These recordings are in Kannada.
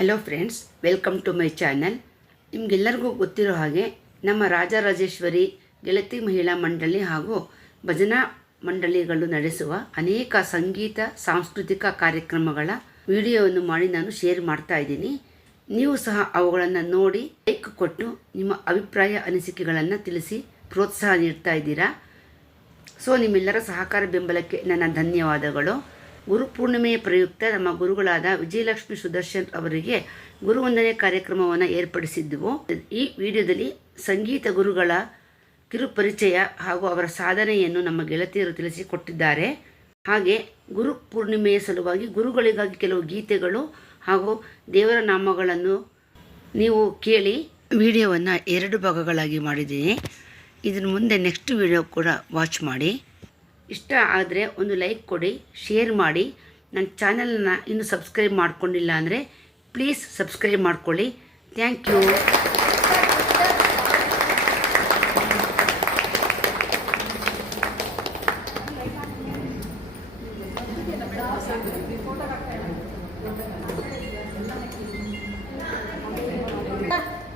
Hello friends welcome to my channel ನಿಮಗೆಲ್ಲರಿಗೂ ಗೊತ್ತಿರೋ ಹಾಗೆ ನಮ್ಮ ರಾಜರಾಜೇಶ್ವರಿ ಗೆಳತಿ ಮಹಿಳಾ ಮಂಡಳಿ ಹಾಗೂ ಭಜನಾ ಮಂಡಳಿಗಳು ನಡೆಸುವ ಅನೇಕ ಸಂಗೀತ, ಸಾಂಸ್ಕೃತಿಕ ಕಾರ್ಯಕ್ರಮಗಳ ವಿಡಿಯೋವನ್ನು ಮಾಡಿ ನಾನು ಶೇರ್ ಮಾಡ್ತಾ ಇದ್ದೀನಿ. ನೀವು ಸಹ ಅವುಗಳನ್ನು ನೋಡಿ ಲೈಕ್ ಕೊಟ್ಟು ನಿಮ್ಮ ಅಭಿಪ್ರಾಯ, ಅನಿಸಿಕೆಗಳನ್ನು ತಿಳಿಸಿ ಪ್ರೋತ್ಸಾಹ ನೀಡ್ತಾ ಇದ್ದೀರಾ. ಸೊ ನಿಮ್ಮೆಲ್ಲರ ಸಹಕಾರ ಬೆಂಬಲಕ್ಕೆ ನನ್ನ ಧನ್ಯವಾದಗಳು. ಗುರು ಪೂರ್ಣಿಮೆಯ ಪ್ರಯುಕ್ತ ನಮ್ಮ ಗುರುಗಳಾದ ವಿಜಯಲಕ್ಷ್ಮಿ ಸುದರ್ಶನ್ ಅವರಿಗೆ ಗುರುವಂದನೆ ಕಾರ್ಯಕ್ರಮವನ್ನು ಏರ್ಪಡಿಸಿದ್ದೆವು. ಈ ವಿಡಿಯೋದಲ್ಲಿ ಸಂಗೀತ ಗುರುಗಳ ಕಿರುಪರಿಚಯ ಹಾಗೂ ಅವರ ಸಾಧನೆಯನ್ನು ನಮ್ಮ ಗೆಳತಿಯರು ತಿಳಿಸಿಕೊಟ್ಟಿದ್ದಾರೆ. ಹಾಗೆ ಗುರು ಪೂರ್ಣಿಮೆಯ ಸಲುವಾಗಿ ಗುರುಗಳಿಗಾಗಿ ಕೆಲವು ಗೀತೆಗಳು ಹಾಗೂ ದೇವರ ನಾಮಗಳನ್ನು ನೀವು ಕೇಳಿ ವಿಡಿಯೋವನ್ನು ಎರಡು ಭಾಗಗಳಾಗಿ ಮಾಡಿದ್ದೀನಿ. ಇದನ್ನು ಮುಂದೆ ನೆಕ್ಸ್ಟ್ ವಿಡಿಯೋ ಕೂಡ ವಾಚ್ ಮಾಡಿ. ಇಷ್ಟ ಆದರೆ ಒಂದು ಲೈಕ್ ಕೊಡಿ ಶೇರ್ ಮಾಡಿ. ನನ್ನ ಚಾನಲನ್ನು ಇನ್ನೂ ಸಬ್ಸ್ಕ್ರೈಬ್ ಮಾಡ್ಕೊಂಡಿಲ್ಲ ಅಂದರೆ ಪ್ಲೀಸ್ ಸಬ್ಸ್ಕ್ರೈಬ್ ಮಾಡ್ಕೊಳ್ಳಿ. ಥ್ಯಾಂಕ್ ಯು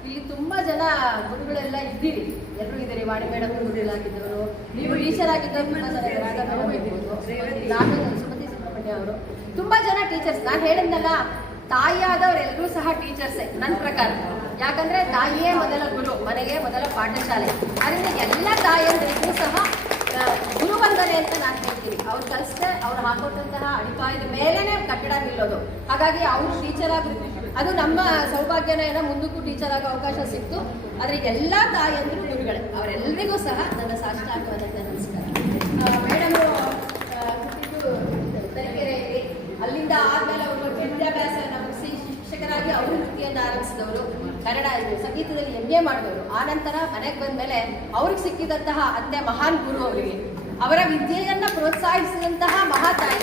ಇಲ್ಲಿ ತುಂಬಾ ಜನ ಗುರುಗಳೆಲ್ಲ ಇದ್ದೀರಿ. ಎಲ್ಲರೂ ಇದ್ದಾರೆ? ವಾಣಿ ಮೇಡಮ್ ಗುರುಗಳಾಗಿದ್ದವರು ನೀವು ಟೀಚರ್ ಆಗಿದ್ದವರು ಇರ್ಬೋದು. ನಾನು ಸುಮತಿ ಸುಬ್ರಹ್ಮಣ್ಯ ಅವರು. ತುಂಬಾ ಜನ ಟೀಚರ್ಸ್ ನಾನು ಹೇಳಿದ್ನಲ್ಲ ತಾಯಿಯಾದವರೆಲ್ಲರೂ ಸಹ ಟೀಚರ್ಸೇ ನನ್ನ ಪ್ರಕಾರ. ಯಾಕಂದ್ರೆ ತಾಯಿಯೇ ಮೊದಲ ಗುರು ಮನೆಗೆ ಮೊದಲ ಪಾಠಶಾಲೆ. ಅದರಿಂದ ಎಲ್ಲ ತಾಯಿಯಂದ್ರಿಗೂ ಸಹ ಗುರು ಗುರುವಂದನೆ ಅಂತ ನಾನು ಹೇಳ್ತೀನಿ. ಅವ್ರು ಕಲಿಸ್ದೆ ಅವ್ರು ಹಾಕೊಟ್ಟಂತಹ ಅಡಿಪಾಯದ ಮೇಲೇನೆ ಕಟ್ಟಡ ನಿಲ್ಲೋದು. ಹಾಗಾಗಿ ಅವ್ರು ಟೀಚರ್ ಆಗಿ ಅದು ನಮ್ಮ ಸೌಭಾಗ್ಯನ ಏನೋ ಮುಂದಕ್ಕೂ ಟೀಚರ್ ಆಗೋ ಅವಕಾಶ ಸಿಕ್ತು. ಆದ್ರೆ ಎಲ್ಲ ತಾಯಿಯಂದ್ರು ಗುರುಗಳೇ. ಅವರೆಲ್ಲರಿಗೂ ಸಹ ನನ್ನ ಸಾಷ್ಟಾಂಗವಾದಂಥ ನಮಸ್ಕಾರ. ಮೇಡಮ್ ತರೀಕೆರೆಯಲ್ಲಿ ಅಲ್ಲಿಂದ ಆದ್ಮೇಲೆ ಅವರು ವಿದ್ಯಾಭ್ಯಾಸವನ್ನು ಮುಗಿಸಿ ಶಿಕ್ಷಕರಾಗಿ ಅವರು ವೃತ್ತಿಯನ್ನು ಆರಂಭಿಸಿದವರು ಕನ್ನಡ ಸಂಗೀತದಲ್ಲಿ ಎಂ ಎ ಮಾಡಿದವರು. ಆ ನಂತರ ಮನೆಗೆ ಬಂದ್ಮೇಲೆ ಅವ್ರಿಗೆ ಸಿಕ್ಕಿದಂತಹ ಅತ್ತೆ ಮಹಾನ್ ಗುರು ಅವರಿಗೆ. ಅವರ ವಿದ್ಯೆಯನ್ನ ಪ್ರೋತ್ಸಾಹಿಸಿದಂತಹ ಮಹಾತಾಯಿ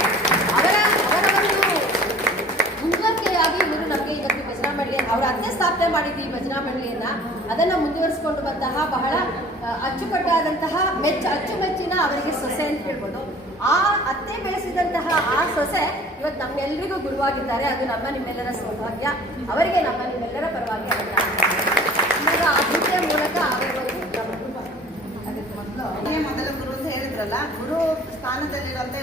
ಅವರ ಅವರ ಒಂದು ಮುಂದುವರಿಕೆಯಾಗಿ ಇವರು ನಮಗೆ ಇವತ್ತು ಭಜನಾ ಮಂಡಳಿ ಅವರ ಅತ್ತೆ ಸ್ಥಾಪನೆ ಮಾಡಿದ್ದು ಈ ಭಜನಾ ಮಂಡಳಿಯನ್ನ. ಅದನ್ನ ಮುಂದುವರಿಸಿಕೊಂಡು ಬಂತಹ ಬಹಳ ಅಚ್ಚುಕಟ್ಟಾದಂತಹ ಮೆಚ್ಚ, ಅಚ್ಚುಮೆಚ್ಚಿನ ಅವರಿಗೆ ಸೊಸೆ ಅಂತ ಹೇಳ್ಬೋದು. ಆ ಅತ್ತೆ ಬೆಳೆಸಿದಂತಹ ಆ ಸೊಸೆ ಇವತ್ತು ನಮ್ಮೆಲ್ಲರಿಗೂ ಗುರುವಾಗಿದ್ದಾರೆ. ಅದು ನಮ್ಮ ನಿಮ್ಮೆಲ್ಲರ ಸೌಭಾಗ್ಯ. ಅವರಿಗೆ ನಮ್ಮ ನಿಮ್ಮೆಲ್ಲರ ಪರವಾಗಿ ಇವಾಗ ಆ ಕೃತಿಯ ಮೂಲಕ ಅವರ ಒಂದು ನಮ್ಮ ಅದಕ್ಕೆ ಮೊದಲು ಗುರು ಅಂತ ಹೇಳಿದ್ರಲ್ಲ, ಗುರು ಸ್ಥಾನದಲ್ಲಿರುವಂತ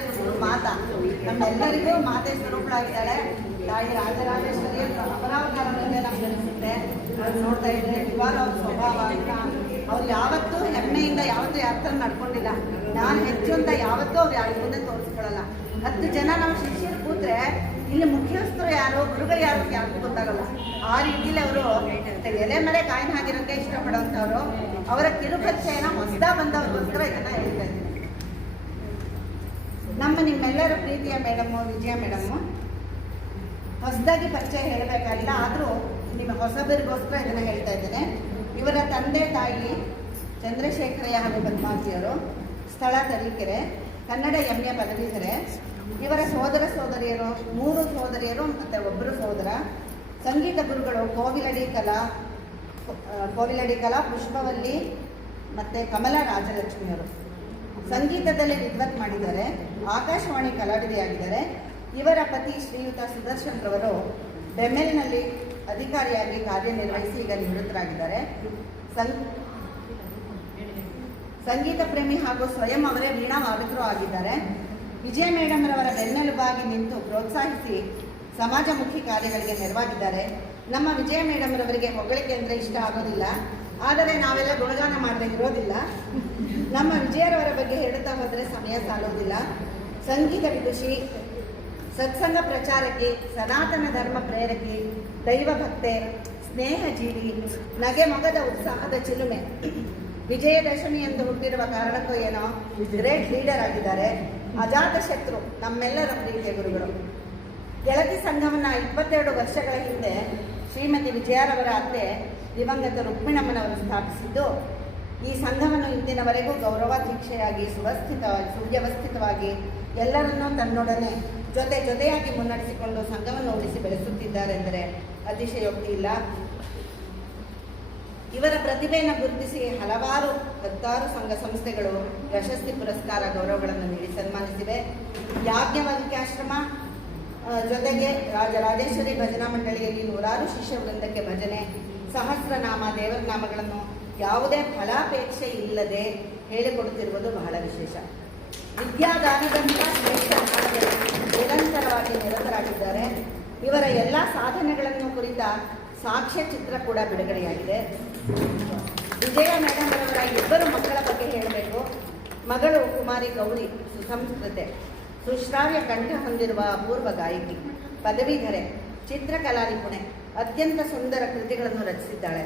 ಮಾತಾ ನಮ್ಮೆಲ್ಲರಿಗೂ ಮಾತೆ ಸ್ವರೂಪಳಾಗಿದ್ದಾಳೆ. ತಾಯಿ ರಾಜರಾಜೇಶ್ವರಿ ಅಪರಾವತಾರದಲ್ಲೇ ನಮ್ಗೆ ಅನಿಸುತ್ತೆ. ಅವ್ರು ನೋಡ್ತಾ ಇದ್ರೆ ಇವಾಗ ಅವ್ರ ಸ್ವಭಾವ ಅವ್ರು ಯಾವತ್ತೂ ಹೆಮ್ಮೆಯಿಂದ ಯಾವತ್ತೂ ಯಾರ ಥರ ನಡ್ಕೊಂಡಿಲ್ಲ. ನಾನು ಹೆಚ್ಚು ಅಂತ ಯಾವತ್ತೂ ಅವ್ರು ಯಾರ ಮುಂದೆ ತೋರಿಸ್ಕೊಳ್ಳಲ್ಲ. ಹತ್ತು ಜನ ನಮ್ಮ ಶಿಷ್ಯರು ಕೂತ್ರೆ ಇಲ್ಲಿ ಮುಖ್ಯಸ್ಥರು ಯಾರು, ಗುರುಗಳು ಯಾರು ಅಂತ ಯಾರಿಗೂ ಗೊತ್ತಾಗಲ್ಲ. ಆ ರೀತಿಲಿ ಅವರು ಎಲೆ ಮೇಲೆ ಕಾಯಿನ ಹಾಗಿರೋಕ್ಕೆ ಇಷ್ಟಪಡೋಂಥವ್ರು. ಅವರ ಕಿರುಪರಿಚಯನ ಹೊಸದಾ ಬಂದವ್ರಿಗೋಸ್ಕರ ಇದನ್ನ ಹೇಳ್ತಾ ನಮ್ಮ ನಿಮ್ಮೆಲ್ಲರ ಪ್ರೀತಿಯ ಮೇಡಮ್ಮು ವಿಜಯ ಮೇಡಮ್ಮು ಹೊಸದಾಗಿ ಪರಿಚಯ ಹೇಳಬೇಕಾಗಿಲ್ಲ, ಆದರೂ ನಿಮ್ಮ ಹೊಸಬರಿಗೋಸ್ಕರ ಇದನ್ನು ಹೇಳ್ತಾ ಇದ್ದೇನೆ. ಇವರ ತಂದೆ ತಾಯಿ ಚಂದ್ರಶೇಖರಯ್ಯ ಹಾಗೂ ಪದ್ಮಾವತಿಯವರು, ಸ್ಥಳ ತರೀಕೆರೆ, ಕನ್ನಡ ಎಂ ಎ ಪದವೀಧರೆ. ಇವರ ಸೋದರ ಸೋದರಿಯರು, ಮೂರು ಸೋದರಿಯರು ಮತ್ತು ಒಬ್ಬರು ಸೋದರ. ಸಂಗೀತ ಗುರುಗಳು ಕೋವಿಲಡಿ ಕಲಾ ಕೋವಿಲಡಿ ಕಲಾ, ಪುಷ್ಪವಲ್ಲಿ ಮತ್ತು ಕಮಲ ರಾಜಲಕ್ಷ್ಮಿಯವರು. ಸಂಗೀತದಲ್ಲಿ ವಿದ್ವತ್ ಮಾಡಿದ್ದಾರೆ, ಆಕಾಶವಾಣಿ ಕಲಾವಿದೆಯಾಗಿದ್ದಾರೆ. ಇವರ ಪತಿ ಶ್ರೀಯುತ ಸುದರ್ಶನ್ ರವರು ಬೆಮೆಲ್ನಲ್ಲಿ ಅಧಿಕಾರಿಯಾಗಿ ಕಾರ್ಯನಿರ್ವಹಿಸಿ ಈಗ ನಿವೃತ್ತರಾಗಿದ್ದಾರೆ. ಸಂಗೀತ ಪ್ರೇಮಿ ಹಾಗೂ ಸ್ವಯಂ ಅವರೇ ವೀಣಾ ವಾದಕರು ಆಗಿದ್ದಾರೆ. ವಿಜಯ ಮೇಡಮ್ ರವರ ಬೆನ್ನೆಲುಬಾಗಿ ನಿಂತು ಪ್ರೋತ್ಸಾಹಿಸಿ ಸಮಾಜಮುಖಿ ಕಾರ್ಯಗಳಿಗೆ ನೆರವಾಗಿದ್ದಾರೆ. ನಮ್ಮ ವಿಜಯ ಮೇಡಮ್ ರವರಿಗೆ ಹೊಗಳಿಕೆ ಅಂದರೆ ಇಷ್ಟ ಆಗೋದಿಲ್ಲ. ಆದರೆ ನಾವೆಲ್ಲ ಗುಣಗಾನ ಮಾಡದೆ ಇರೋದಿಲ್ಲ. ನಮ್ಮ ವಿಜಯರವರ ಬಗ್ಗೆ ಹೇಳುತ್ತಾ ಹೋದರೆ ಸಮಯ ಸಾಲೋದಿಲ್ಲ ಸಂಗೀತ ವಿದುಷಿ ಸತ್ಸಂಗ ಪ್ರಚಾರಕ್ಕೆ, ಸನಾತನ ಧರ್ಮ ಪ್ರೇರಕಿ ದೈವ ಭಕ್ತೆ ಸ್ನೇಹಜೀವಿ ನಗೆ ಮೊಗದ ಉತ್ಸಾಹದ ಚಿಲುಮೆ. ವಿಜಯದಶಮಿ ಎಂದು ಹುಟ್ಟಿರುವ ಕಾರಣಕ್ಕೂ ಏನೋ ಗ್ರೇಟ್ ಲೀಡರ್ ಆಗಿದ್ದಾರೆ. ಅಜಾತ ಶತ್ರು, ನಮ್ಮೆಲ್ಲರ ಪ್ರೀತಿಯ ಗುರುಗಳು. ಗೆಳತಿ ಸಂಘವನ್ನ ಇಪ್ಪತ್ತೆರಡು ವರ್ಷಗಳ ಹಿಂದೆ ಶ್ರೀಮತಿ ವಿಜಯರವರ ಅತ್ತೆ ದಿವಂಗತ ರುಕ್ಮಿಣಮ್ಮನವರು ಸ್ಥಾಪಿಸಿದ್ದು. ಈ ಸಂಘವನ್ನು ಇಂದಿನವರೆಗೂ ಗೌರವಾಧ್ಯಕ್ಷೆಯಾಗಿ ಸುವಸ್ಥಿತ ಸುವ್ಯವಸ್ಥಿತವಾಗಿ ಎಲ್ಲರನ್ನೂ ತನ್ನೊಡನೆ ಜೊತೆ ಜೊತೆಯಾಗಿ ಮುನ್ನಡೆಸಿಕೊಂಡು ಸಂಘವನ್ನು ಉಳಿಸಿ ಬೆಳೆಸುತ್ತಿದ್ದಾರೆಂದರೆ ಅತಿಶಯೋಕ್ತಿ ಇಲ್ಲ. ಇವರ ಪ್ರತಿಭೆಯನ್ನು ಗುರುತಿಸಿ ಹಲವಾರು, ಹತ್ತಾರು ಸಂಘ ಸಂಸ್ಥೆಗಳು ಪ್ರಶಸ್ತಿ ಪುರಸ್ಕಾರ ಗೌರವಗಳನ್ನು ನೀಡಿ ಸನ್ಮಾನಿಸಿವೆ. ಯಾಜ್ಞವಲ್ಕ್ಯಾಶ್ರಮ ಜೊತೆಗೆ ಜೊತೆಗೆ ರಾಜರಾಜೇಶ್ವರಿ ಭಜನಾ ಮಂಡಳಿಯಲ್ಲಿ ನೂರಾರು ಶಿಷ್ಯ ವೃಂದಕ್ಕೆ ಭಜನೆ ಸಹಸ್ರನಾಮ ದೇವರ ನಾಮಗಳನ್ನು ಯಾವುದೇ ಫಲಾಪೇಕ್ಷೆ ಇಲ್ಲದೆ ಹೇಳಿಕೊಡುತ್ತಿರುವುದು ಬಹಳ ವಿಶೇಷ. ವಿದ್ಯಾದಾನದಂಥ ನಿರಂತರವಾಗಿ ನಿರತರಾಗಿದ್ದಾರೆ. ಇವರ ಎಲ್ಲ ಸಾಧನೆಗಳನ್ನು ಕುರಿತ ಸಾಕ್ಷ್ಯ ಚಿತ್ರ ಕೂಡ ಬಿಡುಗಡೆಯಾಗಿದೆ. ವಿಜಯ ಮೇಡಮ್ ಅವರ ಇಬ್ಬರು ಮಕ್ಕಳ ಬಗ್ಗೆ ಹೇಳಬೇಕು. ಮಗಳು ಕುಮಾರಿ ಗೌರಿ ಸುಸಂಸ್ಕೃತೆ, ಸುಶ್ರಾವ್ಯ ಕಂಠ ಹೊಂದಿರುವ ಅಪೂರ್ವ ಗಾಯಕಿ, ಪದವೀಧರೆ ಚಿತ್ರಕಲಾ ನಿಪುಣೆ ಅತ್ಯಂತ ಸುಂದರ ಕೃತಿಗಳನ್ನು ರಚಿಸಿದ್ದಾಳೆ.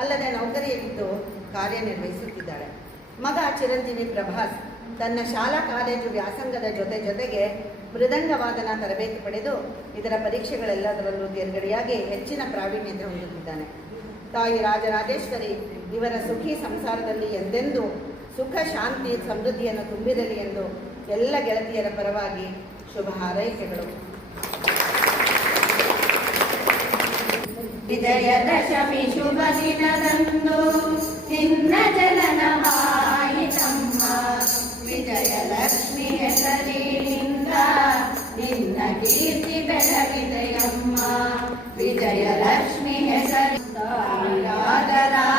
ಅಲ್ಲದೆ ನೌಕರಿಯಲ್ಲಿದ್ದು ಕಾರ್ಯನಿರ್ವಹಿಸುತ್ತಿದ್ದಾಳೆ. ಮಗ ಚಿರಂಜೀವಿ ಪ್ರಭಾಸ್ ತನ್ನ ಶಾಲಾ ಕಾಲೇಜು ವ್ಯಾಸಂಗದ ಜೊತೆ ಜೊತೆಗೆ ಮೃದಂಗ ವಾದನ ತರಬೇತಿ ಪಡೆದು ಇದರ ಪರೀಕ್ಷೆಗಳೆಲ್ಲದರಲ್ಲೂ ತೇರ್ಗಡೆಯಾಗಿ ಹೆಚ್ಚಿನ ಪ್ರಾವೀಣ್ಯತೆ ಹೊಂದುತ್ತಿದ್ದಾನೆ. ತಾಯಿ ರಾಜರಾಜೇಶ್ವರಿ ಇವರ ಸುಖಿ ಸಂಸಾರದಲ್ಲಿ ಎಂದೆಂದೂ ಸುಖ, ಶಾಂತಿ, ಸಮೃದ್ಧಿಯನ್ನು ತುಂಬಿರಲಿ ಎಂದು ಎಲ್ಲ ಗೆಳತಿಯರ ಪರವಾಗಿ ಶುಭ ಹಾರೈಕೆಗಳು. ವಿಜಯದಶಮಿ ಶುಭ ದಿನದಂದು ನಿನ್ನ ಜನನವಾಯಿತಮ್ಮ ವಿಜಯಲಕ್ಷ್ಮಿ ಹೆಸರಿನಿಂದ ನಿನ್ನ ಕೀರ್ತಿ ಬೆಳಗಿದೆಯಮ್ಮ ವಿಜಯಲಕ್ಷ್ಮಿ ಹೆಸರಿಂದ ರಾಜರಾಜೇಶ್ವರಿಯ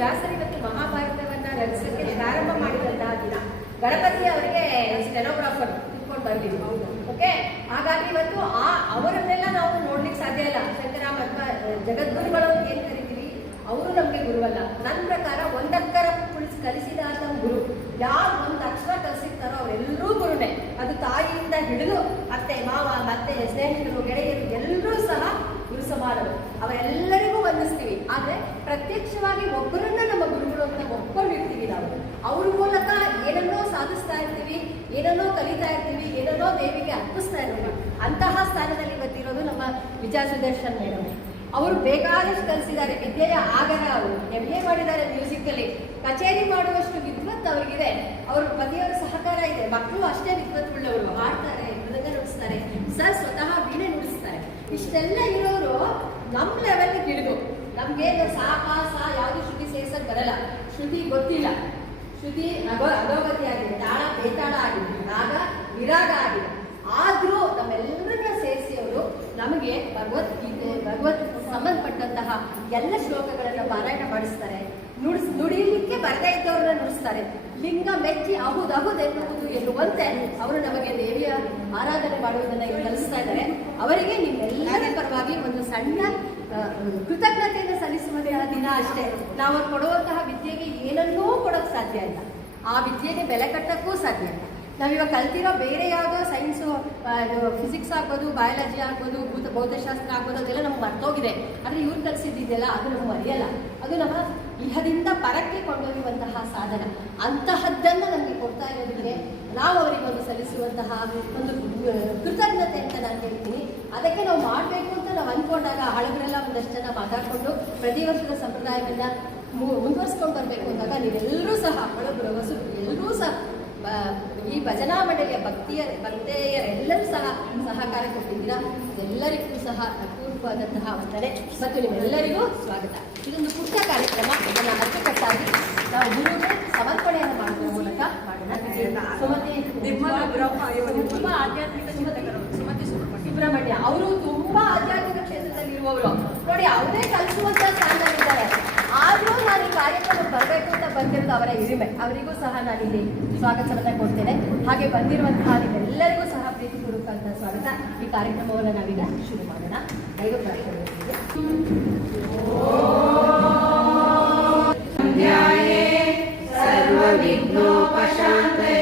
ವ್ಯಾಸರು ಇವತ್ತು ಮಹಾಭಾರತವನ್ನ ರಚಿಸಕ್ಕೆ ಪ್ರಾರಂಭ ಮಾಡಿದಂತಹ ದಿನ. ಗಣಪತಿ ಅವರಿಗೆ ಸ್ಟೆನೋಗ್ರಾಫರ್ ಇಟ್ಕೊಂಡು ಬಂದಿದ್ರು. ಹೌದು. ಓಕೆ ಹಾಗಾಗಿ ಇವತ್ತು ಆ ಅವರನ್ನೆಲ್ಲ ನಾವು ನೋಡ್ಲಿಕ್ಕೆ ಸಾಧ್ಯ ಇಲ್ಲ. ಶಂಕರ ಅಥವಾ ಜಗದ್ಗುರುಗಳು ಅಂತ ಏನ್ ಕರಿತೀವಿ ಅವರು ನಮ್ಗೆ ಗುರುವಲ್ಲ. ನನ್ನ ಪ್ರಕಾರ ಒಂದಕ್ಕರ ಕುಳಿಸಿ ಕಲಿಸಿದ ನಮ್ಮ ಗುರು. ಯಾರು ಒಂದು ಅಕ್ಷರ ಕಲಿಸಿರ್ತಾರೋ ಅವರೆಲ್ಲರೂ ಗುರುನೇ. ಅದು ತಾಯಿಯಿಂದ ಹಿಡಿದು ಅತ್ತೆ ಮಾವ ಮತ್ತೆ ಸ್ನೇಹಿತರು ಗೆಳೆಯರು ಎಲ್ಲರೂ ಸಹ ಗುರು ಸಮಾನರು ಅವರೆಲ್ಲರಿಗೂ ವಂದಿಸ್ತೀವಿ ಆದ್ರೆ ಪ್ರತ್ಯಕ್ಷವಾಗಿ ಒಬ್ಬರನ್ನ ನಮ್ಮ ಗುರುಗಳು ಅಂತ ಒಪ್ಕೊಂಡಿರ್ತೀವಿ ನಾವು ಅವ್ರ ಮೂಲಕ ಏನನ್ನೋ ಸಾಧಿಸ್ತಾ ಏನನ್ನೋ ಕಲಿತಾ ಇರ್ತೀವಿ, ಏನನ್ನೋ ದೇವಿಗೆ ಅರ್ಪಿಸ್ತಾ ಇರ್ತೀವಿ. ಅಂತಹ ಸ್ಥಾನದಲ್ಲಿ ಇವತ್ತಿರೋದು ನಮ್ಮ ವಿಜಯ ಸುದರ್ಶನ್ ಮೇಡಮ್. ಅವರು ಬೇಕಾದಷ್ಟು ಕಲಿಸಿದ್ದಾರೆ. ವಿದ್ಯೆಯ ಆಗರ ಅವರು. ಎಂ ಎ ಮಾಡಿದ್ದಾರೆ ಮ್ಯೂಸಿಕ್ ಅಲ್ಲಿ. ಕಚೇರಿ ಮಾಡುವಷ್ಟು ವಿದ್ವತ್ ಅವರಿಗಿದೆ. ಅವರು ಪತಿಯವರ ಸಹಕಾರ ಇದೆ. ಮಕ್ಕಳು ಅಷ್ಟೇ ವಿದ್ವತ್ ಉಳ್ಳವರು ಹಾಡ್ತಾರೆ, ಮೃದಂಗ ನುಡಿಸ್ತಾರೆ. ಸರ್ ಸ್ವತಃ ವೀಣೆ ನುಡಿಸ್ತಾರೆ. ಇಷ್ಟೆಲ್ಲ ಇರೋರು ನಮ್ಮ ಲೆವೆಲ್ ಹಿಡಿದು ನಮ್ಗೆ ಸಾ ಪಾ ಸಾ, ಯಾವುದು ಶ್ರುತಿ ಸೇರ್ಸಕ್ ಬರಲ್ಲ. ಶ್ರುತಿ ಗೊತ್ತಿಲ್ಲ. ಶ್ರುತಿ ಅಧೋಗತಿ ಆಗಿದೆ, ತಾಳ ಬೇತಾಳ ಆಗಿದೆ, ರಾಗ ವಿರಾಗ ಆಗಿದೆ. ಆದ್ರೂ ನಮ್ಮೆಲ್ಲರನ್ನ ಸೇರಿಸಿ ಅವರು ನಮಗೆ ಭಗವದ್ಗೀತೆ, ಭಗವತ್ ಸಂಬಂಧಪಟ್ಟಂತಹ ಎಲ್ಲ ಶ್ಲೋಕಗಳನ್ನ ಪಾರಾಯಣ ಮಾಡಿಸ್ತಾರೆ. ನುಡಿಸ್, ನುಡಿಲಿಕ್ಕೆ ಬರದೇ ಇದ್ದವ್ರನ್ನ ನುಡಿಸ್ತಾರೆ. ಲಿಂಗ ಮೆಚ್ಚಿ ಅಹುದ್ ಅಹುದ್ ಎನ್ನುವುದು ಎನ್ನುವಂತೆ ಅವರು ನಮಗೆ ದೇವಿಯ ಆರಾಧನೆ ಮಾಡುವುದನ್ನ ಕಲಿಸ್ತಾ ಇದ್ದಾರೆ. ಅವರಿಗೆ ನಿಮ್ಮೆಲ್ಲರ ಪರವಾಗಿ ಒಂದು ಸಣ್ಣ ಆ, ಸಲ್ಲಿಸುವುದೇ ಆ ದಿನ ಅಷ್ಟೇ. ನಾವು ಕೊಡುವಂತಹ ವಿದ್ಯೆಗೆ ಏನನ್ನೂ ಕೊಡೋಕೆ ಸಾಧ್ಯ ಇಲ್ಲ. ಆ ವಿದ್ಯೆಗೆ ಬೆಲೆ ಕಟ್ಟಕ್ಕೂ ಸಾಧ್ಯ ಇಲ್ಲ. ನಾವಿವಾಗ ಕಲ್ತಿರೋ ಬೇರೆ ಯಾವುದೋ ಸೈನ್ಸು ಫಿಸಿಕ್ಸ್ ಆಗ್ಬೋದು ಬಯಾಲಜಿ ಆಗ್ಬೋದು ಭೂತ ಭೌತಶಾಸ್ತ್ರ ಆಗ್ಬೋದು ಅದೆಲ್ಲ ನಮ್ಗೆ ಮರ್ತೋಗಿದೆ. ಆದರೆ ಇವ್ರು ಕಲಿಸಿದ್ದಿದೆಯಲ್ಲ ಅದು ನಮ್ಗೆ ಮರೆಯಲ್ಲ. ಅದು ನಮ್ಮ ಇಹದಿಂದ ಪರಕ್ಕೆ ಕೊಂಡೊಯ್ಯುವಂತಹ ಸಾಧನ. ಅಂತಹದ್ದನ್ನು ನಮಗೆ ಕೊಡ್ತಾ ಇರೋದಕ್ಕೆ ನಾವು ಅವರಿಗೆ ಒಂದು ಸಲ್ಲಿಸುವಂತಹ ಒಂದು ಕೃತಜ್ಞತೆ ಅಂತ ನಾನು ಹೇಳ್ತೀನಿ. ಅದಕ್ಕೆ ನಾವು ಮಾಡಬೇಕು ಅಂತ ನಾವು ಅಂದ್ಕೊಂಡಾಗ ಹಳಬರೆಲ್ಲ ಒಂದಷ್ಟು ಜನ ಮಾತಾಡಿಕೊಂಡು ಪ್ರತಿ ವರ್ಷದ ಸಂಪ್ರದಾಯವನ್ನ ಮು- ಬರ್ಬೇಕು ಅಂದಾಗ ನೀವೆಲ್ಲರೂ ಸಹ ಹಳಗರು ಹೊಸಬರು ಎಲ್ಲರೂ ಸಹ ಈ ಭಜನಾ ಮಂಡಳಿಯ ಭಕ್ತಿಯ ಭಕ್ತೆಯರೆಲ್ಲರೂ ಸಹ ಸಹಕಾರ ಕೊಟ್ಟಿದ್ದೀರಾ? ಎಲ್ಲರಿಗೂ ಸಹ ಅಪೂರ್ವವಾದಂತಹ ವಂದನೆ ಮತ್ತು ನಿಮ್ಮೆಲ್ಲರಿಗೂ ಸ್ವಾಗತ. ಇದೊಂದು ಪುಟ್ಟ ಕಾರ್ಯಕ್ರಮ. ಇದನ್ನು ಅಚ್ಚುಕಟ್ಟಾಗಿ ನಾವು ಗುರುವಿಗೆ ಸಮರ್ಪಣೆಯನ್ನು ಮಾಡುವ ಮೂಲಕ ಮಾಡೋಣ. ತುಂಬಾ ಆಧ್ಯಾತ್ಮಿಕ ಸುಬ್ರಹ್ಮಣ್ಯ. ಅವರು ತುಂಬಾ ಆಧ್ಯಾತ್ಮಿಕ ಕ್ಷೇತ್ರದಲ್ಲಿ ಇರುವವರು ನೋಡಿ ಯಾವುದೇ ಕಲಿಸುವಂತ ಸ್ಥಾನದಲ್ಲಿದ್ದಾರೆ. ಆದ್ರೂ ನಾನು ಈ ಕಾರ್ಯಕ್ರಮ ಬರಬೇಕು ಅಂತ ಬಂದಿರೋದು ಅವರ ಹಿರಿಮೆ. ಅವರಿಗೂ ಸಹ ನಾನು ಇಲ್ಲಿ ಸ್ವಾಗತವನ್ನ ಕೊಡ್ತೇನೆ. ಹಾಗೆ ಬಂದಿರುವಂತಹ ನಿಮ್ಮೆಲ್ಲರಿಗೂ ಸಹ ಪ್ರೀತಿಪೂರ್ವಕಂತ ಸ್ವಾಗತ. ಈ ಕಾರ್ಯಕ್ರಮವನ್ನು ನಾವೀಗ ಶುರು ಮಾಡೋಣ. ಐದು ಸರ್ವ ಓಂ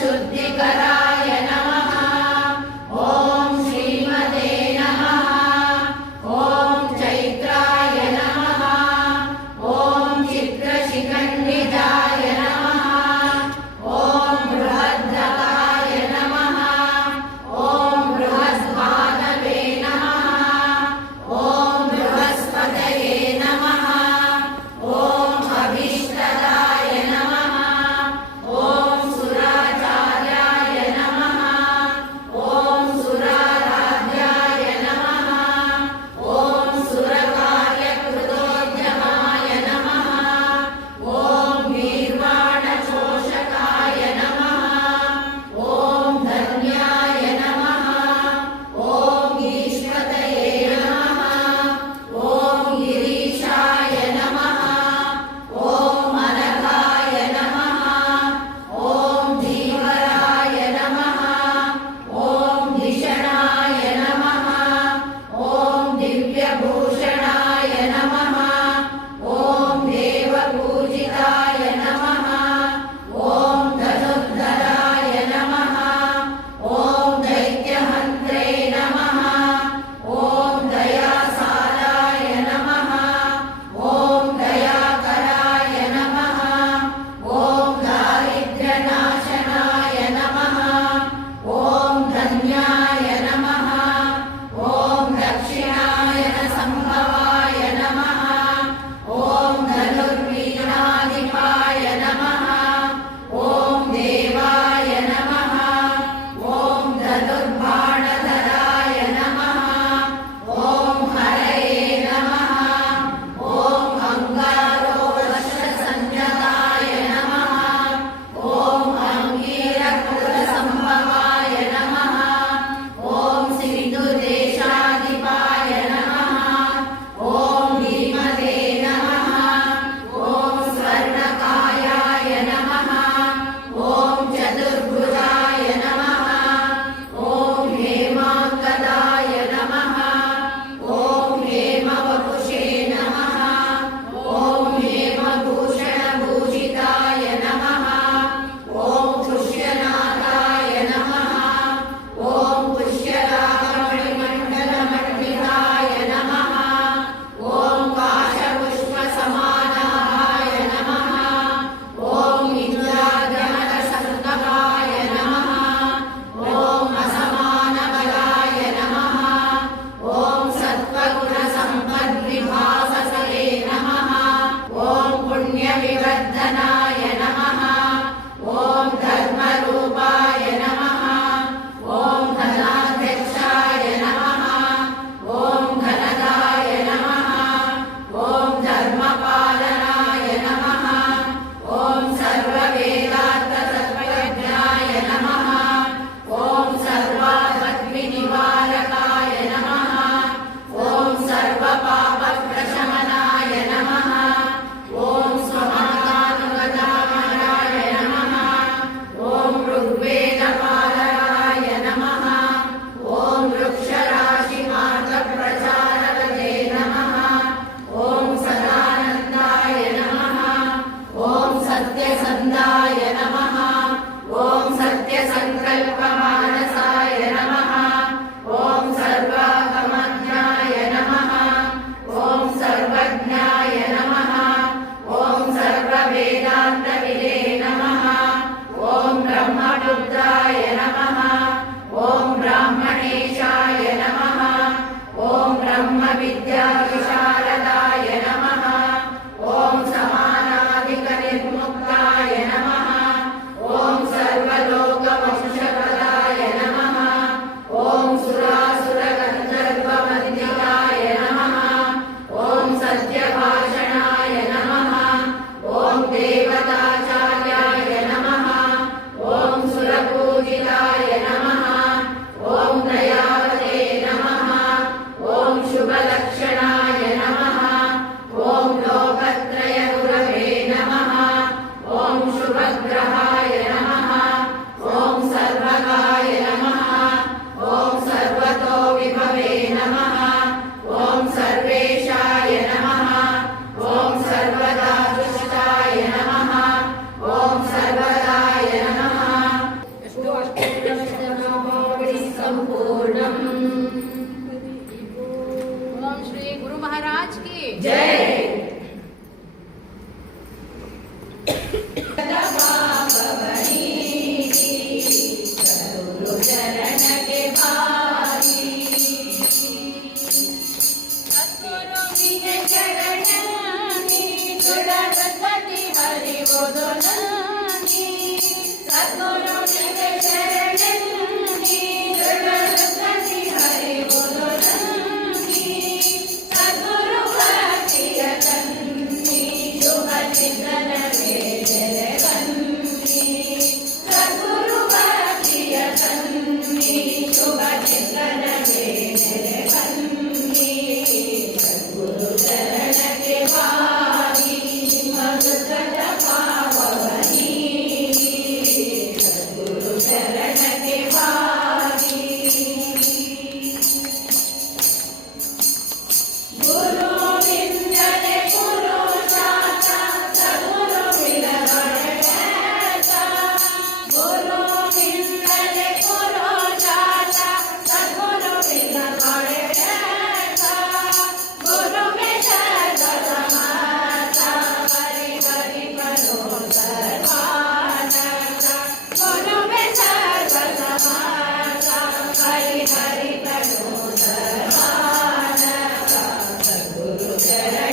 주님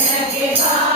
Yes, give up.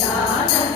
పితా